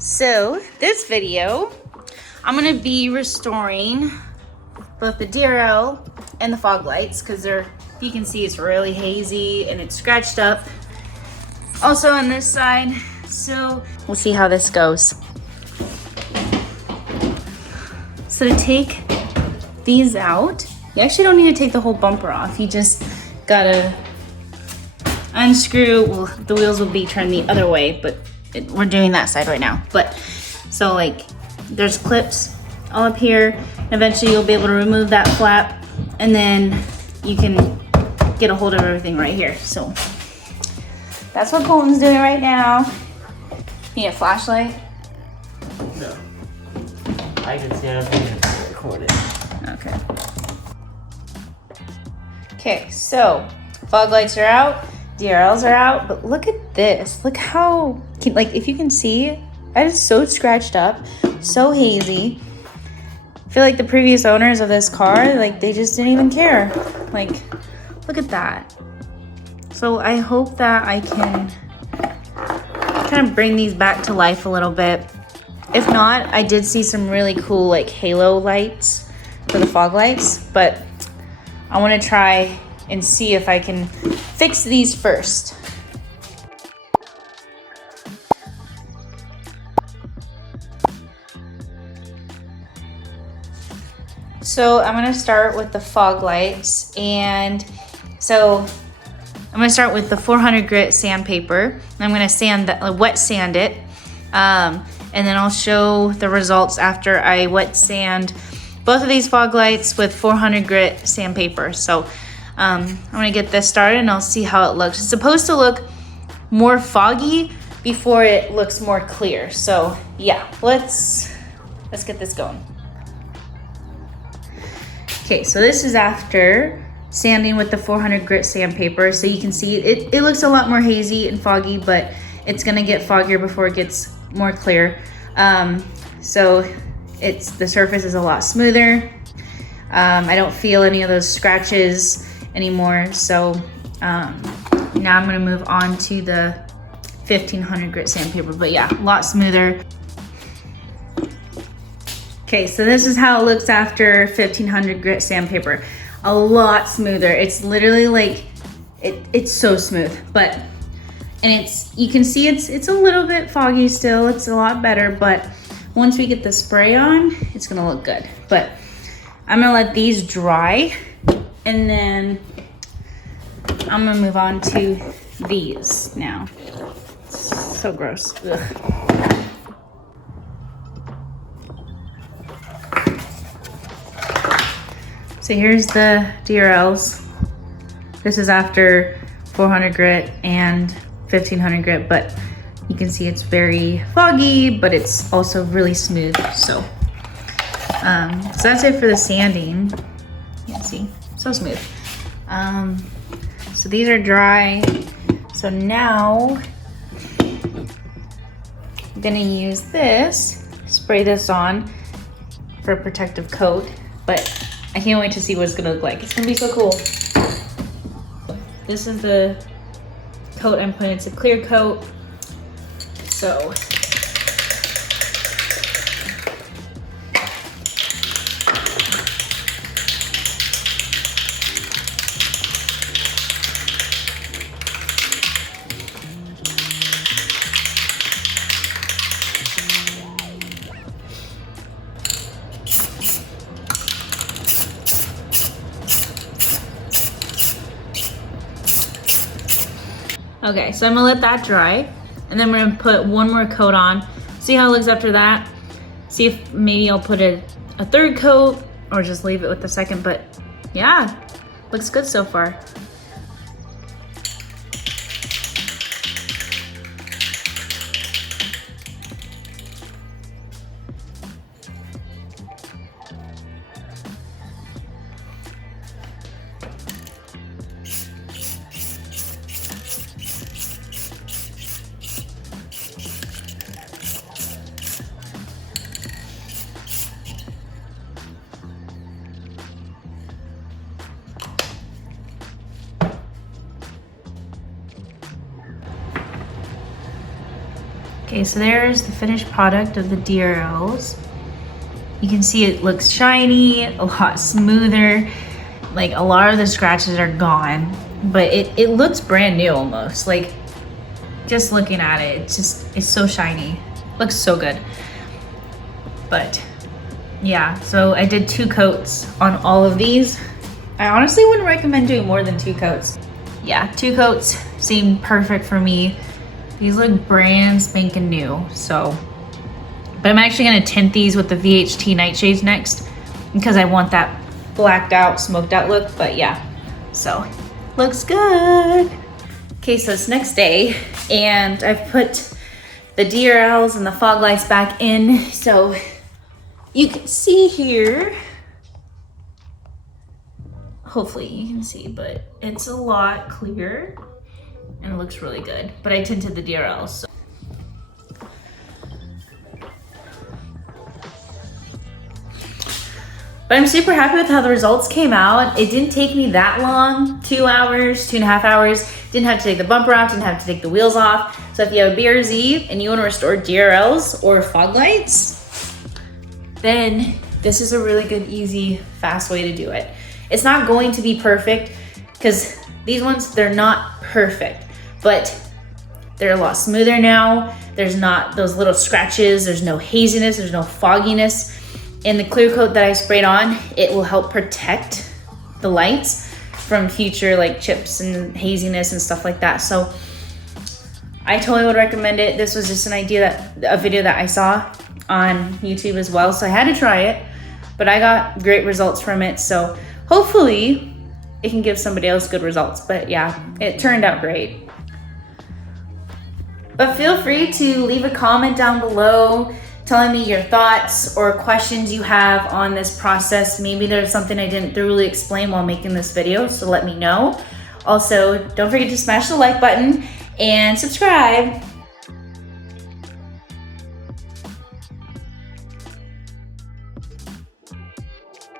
So this video, I'm gonna be restoring both the DRL and the fog lights because they're, you can see it's really hazy and it's scratched up. Also on this side, so we'll see how this goes. So to take these out, you actually don't need to take the whole bumper off. You just gotta unscrew, well, the wheels will be turned the other way, but we're doing that side right now. But so like there's clips all up here. Eventually you'll be able to remove that flap and then you can get a hold of everything right here. So that's what Colton's doing right now. Need a flashlight? No. I can see everything and record it. Okay. Okay, so fog lights are out, DRLs are out, but look at this. Look how, like if you can see, that is so scratched up, so hazy. I feel like the previous owners of this car, like they just didn't even care. Like, look at that. So I hope that I can kind of bring these back to life a little bit. If not, I did see some really cool like halo lights for the fog lights, but I want to try and see if I can fix these first. So I'm gonna start with the fog lights, and so I'm gonna start with the 400 grit sandpaper. I'm gonna sand that, wet sand it, and then I'll show the results after I wet sand both of these fog lights with 400 grit sandpaper. So I'm gonna get this started and I'll see how it looks. It's supposed to look more foggy before it looks more clear. So yeah, let's get this going. Okay, so this is after sanding with the 400 grit sandpaper. So you can see it looks a lot more hazy and foggy, but it's gonna get foggier before it gets more clear. So the surface is a lot smoother. I don't feel any of those scratches anymore. So now I'm gonna move on to the 1500 grit sandpaper, but yeah, a lot smoother. Okay, so this is how it looks after 1500 grit sandpaper. A lot smoother. It's literally like, it's so smooth, and you can see it's a little bit foggy still. It's a lot better, but once we get the spray on, it's gonna look good. But I'm gonna let these dry, and then I'm gonna move on to these now. So gross. Ugh. So here's the DRLs. This is after 400 grit and 1500 grit, but you can see it's very foggy, but it's also really smooth. So that's it for the sanding. You can see, so smooth. So these are dry. So now I'm gonna use this, spray this on for a protective coat, but I can't wait to see what it's gonna look like. It's gonna be so cool. This is the coat I'm putting. It's a clear coat. So okay, so I'm gonna let that dry, and then we're gonna put one more coat on, see how it looks after that, see if maybe I'll put a third coat or just leave it with the second, but yeah, looks good so far. Okay, so there's the finished product of the DRLs. You can see it looks shiny, a lot smoother. Like a lot of the scratches are gone, but it looks brand new almost. Like just looking at it, it's so shiny. Looks so good. But yeah, so I did 2 coats on all of these. I honestly wouldn't recommend doing more than 2 coats. Yeah, 2 coats seem perfect for me. These look brand spanking new, so. But I'm actually gonna tint these with the VHT nightshades next because I want that blacked out, smoked out look, but yeah. So, looks good. Okay, so it's next day and I've put the DRLs and the fog lights back in. So you can see here, hopefully you can see, but it's a lot clearer and it looks really good. But I tinted the DRLs. So. But I'm super happy with how the results came out. It didn't take me that long, 2 hours, 2.5 hours. Didn't have to take the bumper off, didn't have to take the wheels off. So if you have a BRZ and you wanna restore DRLs or fog lights, then this is a really good, easy, fast way to do it. It's not going to be perfect because these ones, they're not perfect, but they're a lot smoother now. There's not those little scratches, there's no haziness, there's no fogginess. And the clear coat that I sprayed on, it will help protect the lights from future like chips and haziness and stuff like that. So I totally would recommend it. This was just an idea a video that I saw on YouTube as well. So I had to try it, but I got great results from it. So hopefully it can give somebody else good results. But yeah, it turned out great. But feel free to leave a comment down below telling me your thoughts or questions you have on this process. Maybe there's something I didn't thoroughly explain while making this video, so let me know. Also, don't forget to smash the like button and subscribe.